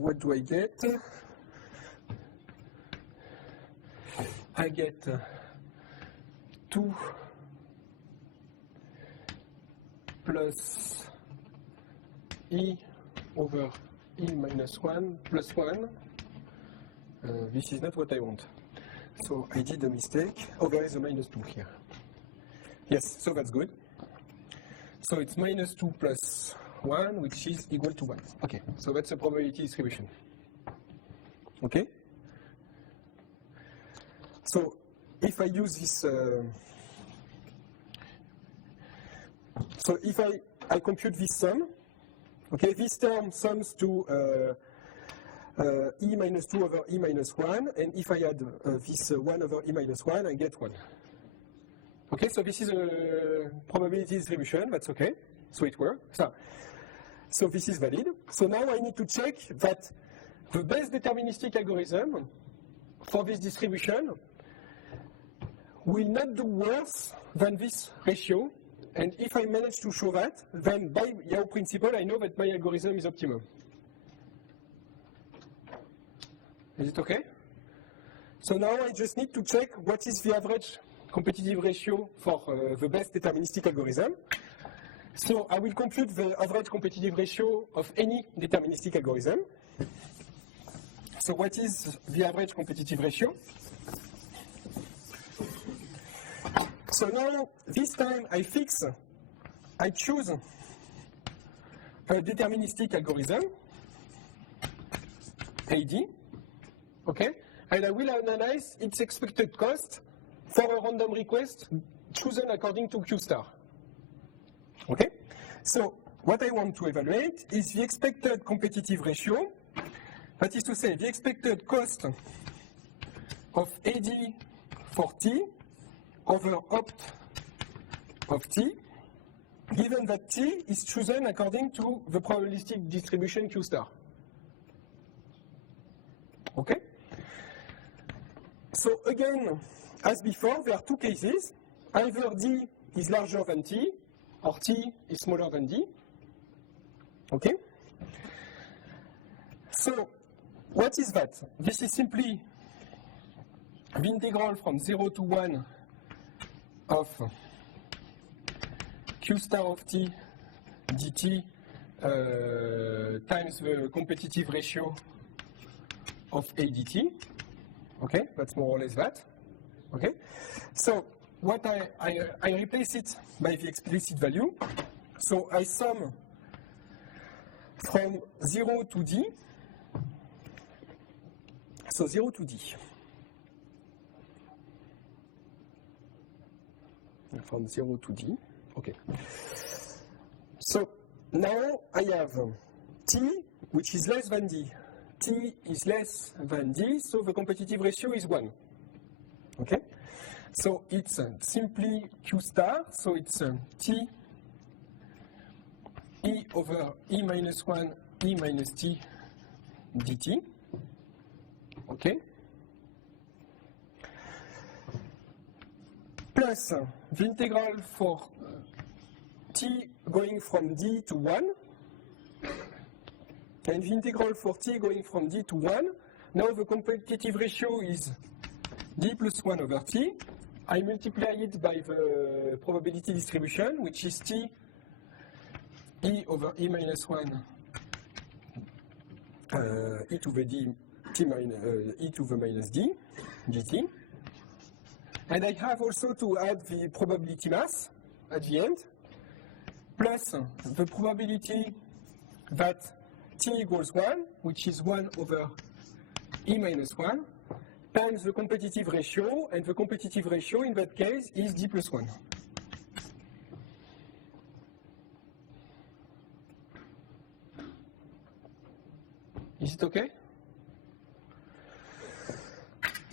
what do I get? I get 2 plus e over e minus 1 plus 1. This is not what I want. So I did a mistake. Oh, there is a minus 2 here. Yes, so that's good. So it's minus 2 plus 1, which is equal to 1. Okay, so that's a probability distribution. Okay? So if I use this, so if I compute this sum, okay, this term sums to e minus 2 over e minus 1, and if I add this 1 over e minus 1, I get 1. Okay, so this is a probability distribution, that's okay, so it works. So this is valid. So now I need to check that the best deterministic algorithm for this distribution will not do worse than this ratio, and if I manage to show that, then by Yao principle, I know that my algorithm is optimum. Is it okay? So now I just need to check what is the average competitive ratio for the best deterministic algorithm. So I will compute the average competitive ratio of any deterministic algorithm. So what is the average competitive ratio? So now, this time I choose a deterministic algorithm, AD, okay? And I will analyze its expected cost for a random request chosen according to Q star. Okay? So what I want to evaluate is the expected competitive ratio, that is to say, the expected cost of AD for T over opt of T, given that T is chosen according to the probabilistic distribution Q star. Okay? So again, as before, there are two cases. Either D is larger than T, or T is smaller than D. Okay? So, what is that? This is simply the integral from 0 to 1 of Q star of T dt times the competitive ratio of A dt. Okay, that's more or less that. Okay, so what I replace it by the explicit value. So I sum from 0 to D. So 0 to D. From 0 to D. Okay. So now I have T, which is less than D. T is less than D, so the competitive ratio is 1. Okay? So it's simply Q star, so it's T E over E minus 1 E minus T dt. Okay? Plus the integral for T going from D to 1, and the integral for T going from D to 1. Now the competitive ratio is D plus 1 over T. I multiply it by the probability distribution, which is T E over E minus 1 e to the D T minus, e to the minus D dt. And I have also to add the probability mass at the end, plus the probability that T equals 1, which is 1 over E minus 1, times the competitive ratio, and the competitive ratio in that case is D plus 1. Is it okay?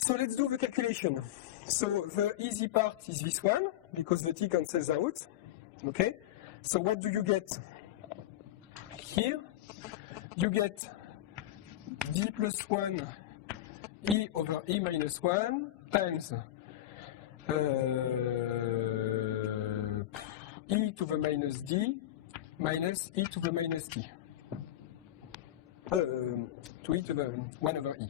So let's do the calculation. So the easy part is this one, because the T cancels out. Okay? So what do you get here? You get D plus 1 E over E minus 1 times E to the minus D minus E to the minus T. to e to the 1 over e.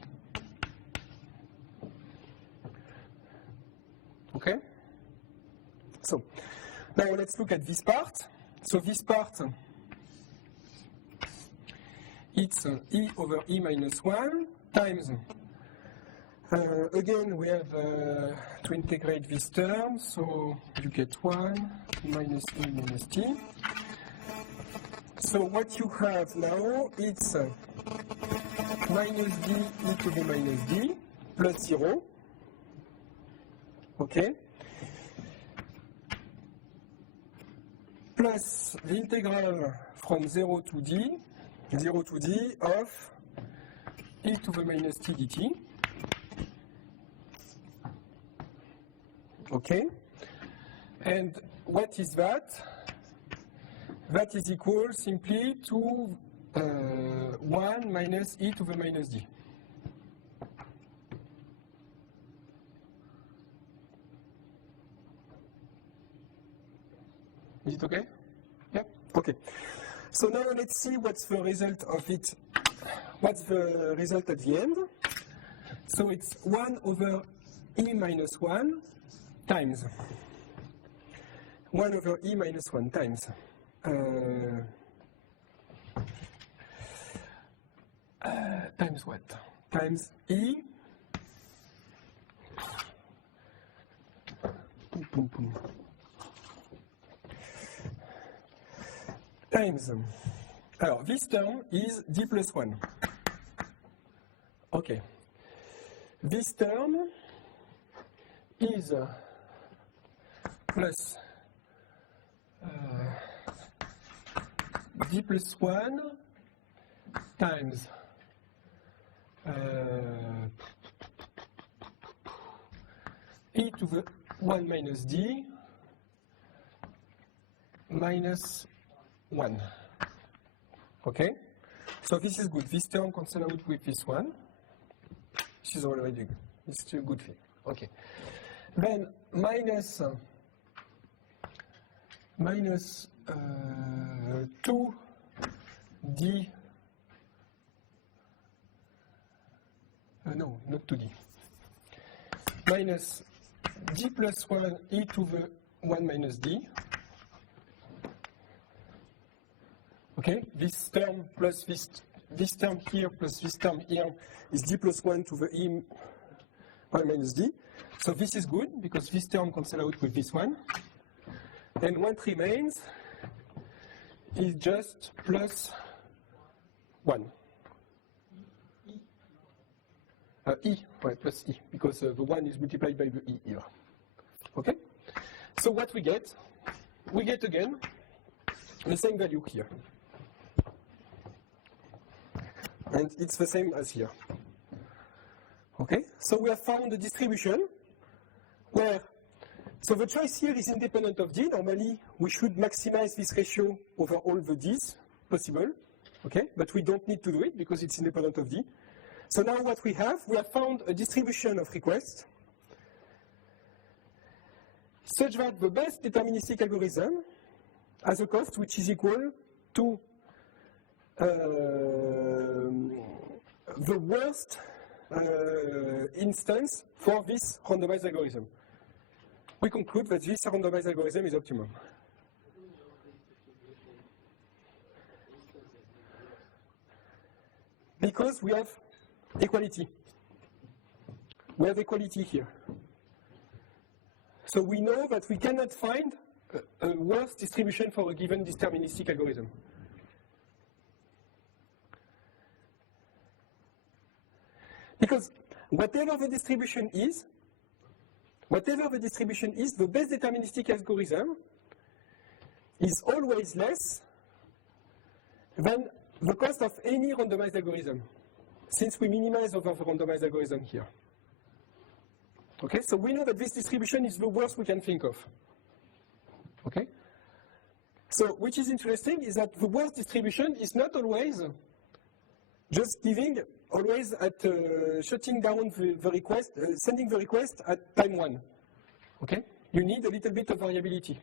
Okay? So, now let's look at this part. So this part, it's e over e minus 1 times, again we have to integrate this term, so you get 1 minus e minus t. So what you have now, it's minus d e to the minus d plus 0, okay? Plus the integral from 0 to d of e to the minus t dt. Okay? And what is that? That is equal simply to 1 minus e to the minus d. Is it okay? Yeah? Okay. So now let's see what's the result of it. What's the result at the end? So it's 1 over e minus 1 times 1 over e minus 1 times times what? Times e times, alors this term is d plus 1. Okay. This term is plus d plus 1 times e to the 1 minus d minus 1. Okay? So this is good. This term cancels out with this one. This is already good. It's still a good thing. Okay. Then minus 2d, no, not 2d, minus d plus 1 e to the 1 minus d. Okay, this term plus this term here plus this term here is d plus 1 to the e 1 minus d. So this is good because this term cancels out with this one. And what remains is just plus 1. E, right, plus e, because the 1 is multiplied by the e here. Okay? So what we get again the same value here. And it's the same as here. Okay? So we have found a distribution where, so the choice here is independent of d. Normally, we should maximize this ratio over all the d's possible. Okay? But we don't need to do it because it's independent of d. So now what we have found a distribution of requests such that the best deterministic algorithm has a cost which is equal to the worst instance for this randomized algorithm. We conclude that this randomized algorithm is optimum. Because we have equality. We have equality here. So we know that we cannot find a worse distribution for a given deterministic algorithm. Because whatever the distribution is, the best deterministic algorithm is always less than the cost of any randomized algorithm, since we minimize over the randomized algorithm here. Okay, so we know that this distribution is the worst we can think of. Okay? So, which is interesting is that the worst distribution is not always just giving, always at shutting down the request, sending the request at time 1. Okay? You need a little bit of variability.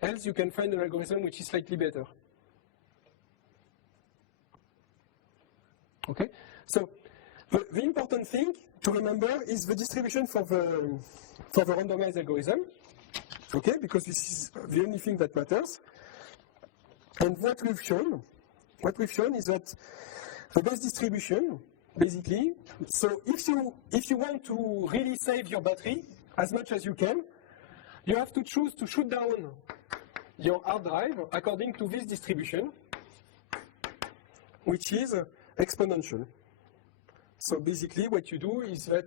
Else you can find an algorithm which is slightly better. Okay, so the important thing to remember is the distribution for the randomized algorithm. Okay, because this is the only thing that matters. And what we've shown is that the best distribution, basically, so if you want to really save your battery as much as you can, you have to choose to shoot down your hard drive according to this distribution, which is exponential. So basically what you do is that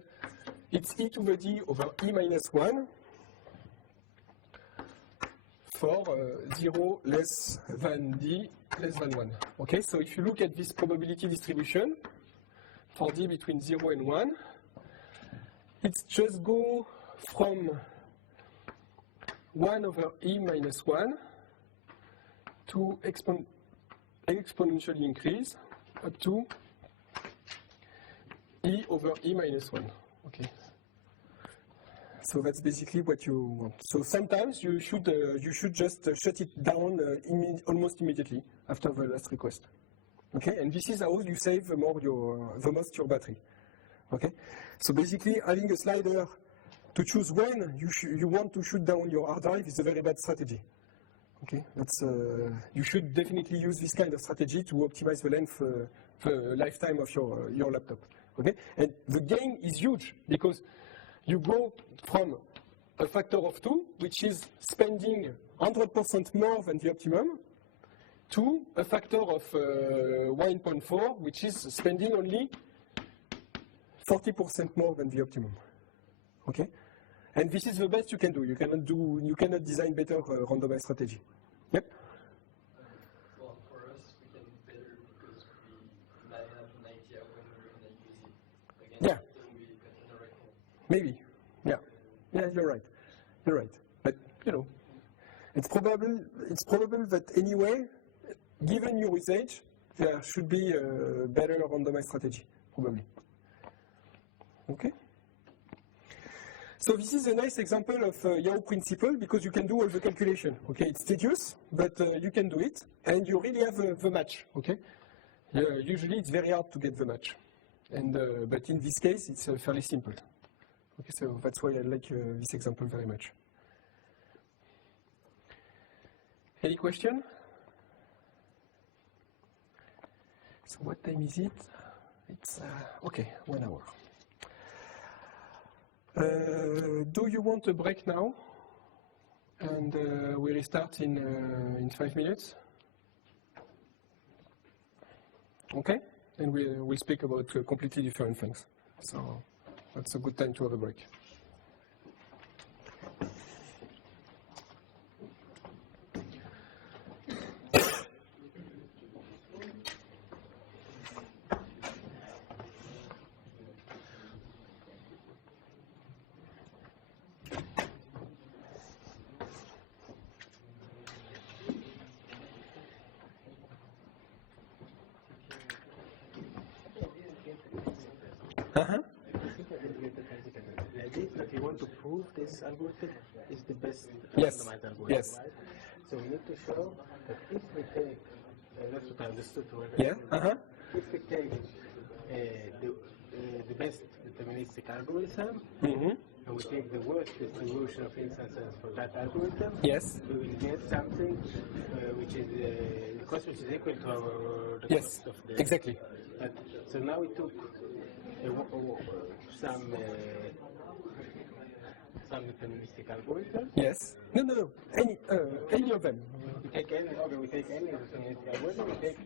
it's e to the d over e minus 1 for 0 less than d less than 1. Okay, so if you look at this probability distribution for d between 0 and 1, it's just go from 1 over e minus 1 to exponentially increase up to e over e minus 1. Okay. So that's basically what you want. So sometimes you should just shut it down almost immediately after the last request. Okay, and this is how you save the most your battery. Okay, so basically having a slider to choose when you want to shoot down your hard drive is a very bad strategy. Okay, that's you should definitely use this kind of strategy to optimize the length, the lifetime of your laptop. Okay, and the gain is huge because you go from a factor of 2, which is spending 100% more than the optimum, to a factor of 1.4, which is spending only 40% more than the optimum. Okay, and this is the best you can do. You cannot design better randomized strategy. Yep. Well, for us, we can do better because we might have an idea when we're going to use it. Again, yeah. We got an oracle. Maybe. Yeah. Yeah, you're right. You're right. But it's probable that anyway, given your usage, there should be a better randomized strategy, probably. Okay. So this is a nice example of Yao principle because you can do all the calculation. Okay, it's tedious, but you can do it, and you really have the match. Okay. Usually it's very hard to get the match, and but in this case it's fairly simple. Okay, so that's why I like this example very much. Any question? So what time is it? It's okay, 1 hour. Do you want a break now? And we restart in 5 minutes? Okay? And we'll speak about completely different things. So that's a good time to have a break. The idea is that you want to prove this algorithm is the best Yes. randomized algorithm, Yes. right? So we need to show that if we take, that's what I understood. Yeah. If we take the best deterministic algorithm, and we take the worst distribution of instances for that algorithm, Yes. we will get something which is the cost which is equal to the Yes. cost of the. Exactly. So now we took some deterministic algorithm. Yes. No. Any of them. We take any deterministic algorithm. We take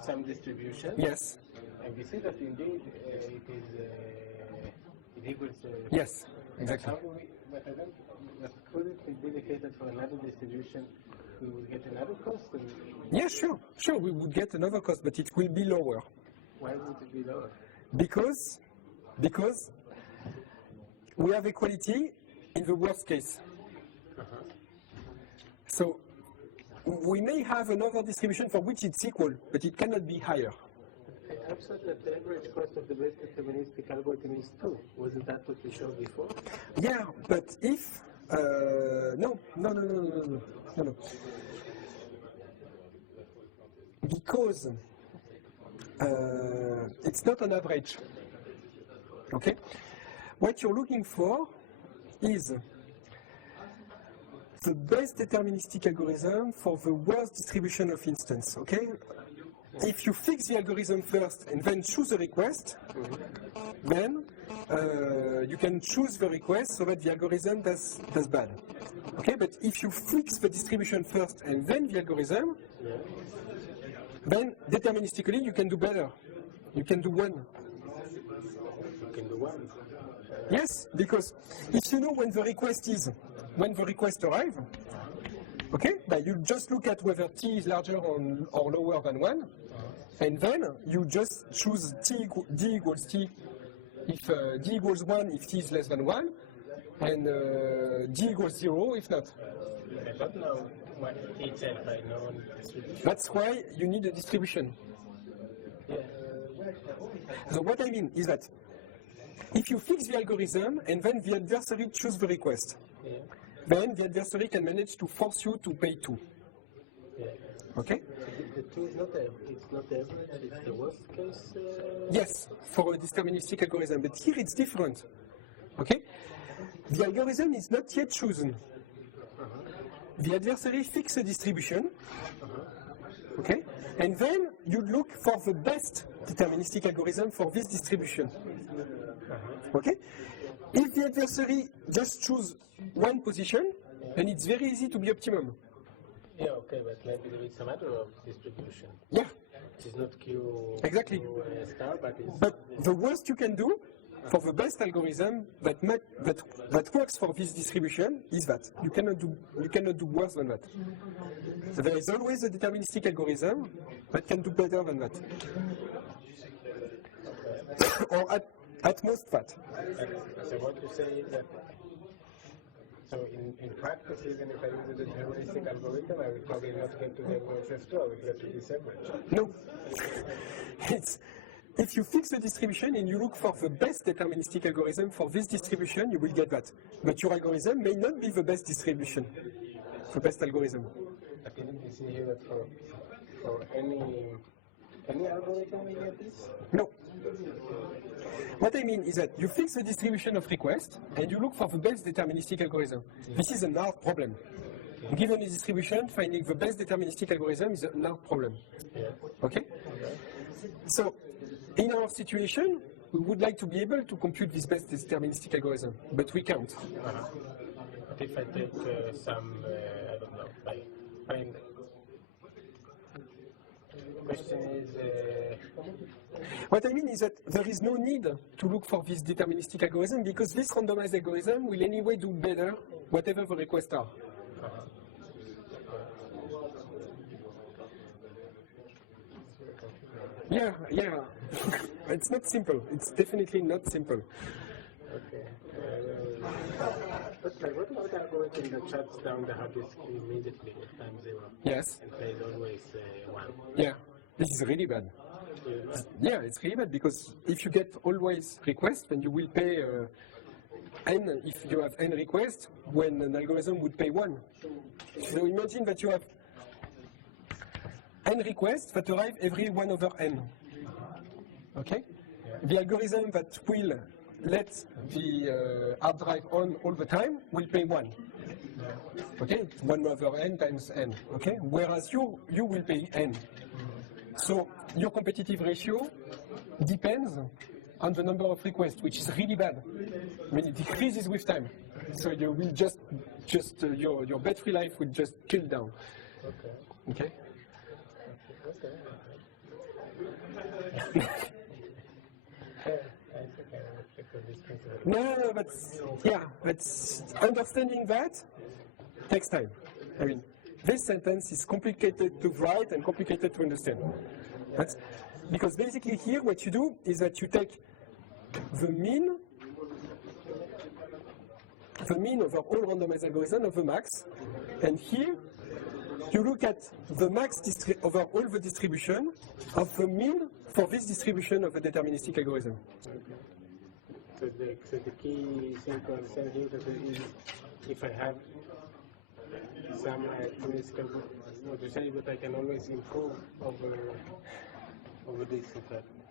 some distribution. Yes. And we see that indeed it equals. Yes. Exactly. How do we? But could it be dedicated for another distribution? We would get another cost. Yeah, sure. We would get another cost, but it will be lower. Why would it be lower? Because we have equality in the worst case. So we may have another distribution for which it's equal, but it cannot be higher. I've said that the average cost of the best deterministic algorithm is 2. Wasn't that what we showed before? Yeah, but if no. it's not an average. Okay? What you're looking for is the best deterministic algorithm for the worst distribution of instance. Okay? If you fix the algorithm first and then choose a request, then you can choose the request so that the algorithm does bad. Okay, but if you fix the distribution first and then the algorithm, then deterministically you can do better. You can do one. You can do one. Yes, because if you know when the request arrives, okay, but you just look at whether t is larger or lower than 1, and then you just choose d equals t if d equals 1 if t is less than 1, and d equals 0 if not. I don't know what itself I know. That's why you need a distribution. Yeah. So what I mean is that if you fix the algorithm and then the adversary chooses the request, Yeah. then the adversary can manage to force you to pay 2. Yeah. Okay? The 2 is not it's not the average, it's the worst case. Yes, for a deterministic algorithm, but here it's different. Okay? The algorithm is not yet chosen. The adversary fixes a distribution, okay? And then you look for the best deterministic algorithm for this distribution. Okay? If the adversary just chooses one position, then it's very easy to be optimum. Yeah, okay, but maybe it's a matter of distribution. Yeah, It's not Q, Exactly. Q star, but it's but the worst you can do for the best algorithm that works for this distribution is that you cannot do worse than that. So there is always a deterministic algorithm that can do better than that, or at most that. So what you say is that so in practice, even if I use a deterministic algorithm, I will probably not get to the worst F2, I will get to this average. No, it's. If you fix the distribution and you look for the best deterministic algorithm for this distribution, you will get that. But your algorithm may not be the best distribution, the best algorithm. But isn't this here that for any algorithm we get this? No. What I mean is that you fix the distribution of requests and you look for the best deterministic algorithm. This is an hard problem. Given the distribution, finding the best deterministic algorithm is an hard problem. Yeah. Okay? So, in our situation, we would like to be able to compute this best deterministic algorithm, but we can't. But if I take some, I don't know, find. The question is. What I mean is that there is no need to look for this deterministic algorithm because this randomized algorithm will anyway do better whatever the requests are. Yeah. It's not simple. It's definitely not simple. Okay. But what about the algorithm that shuts down the hard disk immediately at time 0? Yes. And plays always 1? Yeah. This is really bad. Yeah, it's really bad because if you get always requests, then you will pay n if you have n requests when an algorithm would pay 1. So imagine that you have n requests that arrive every 1 over n. Okay? The algorithm that will let the hard drive on all the time will pay 1. Okay? 1 over n times n. Okay? Whereas you will pay n. So your competitive ratio depends on the number of requests, which is really bad. I mean, it decreases with time. So you will just your battery life will just kill down. Okay? No, but yeah, but understanding that takes time. I mean, this sentence is complicated to write and complicated to understand. That's, because basically here what you do is that you take the mean over all randomized algorithm of the max, and here you look at the max over all the distribution of the mean for this distribution of the deterministic algorithm. So the key thing to understand here is if I have some deterministic algorithm, what you say that I can always improve over over this, in fact.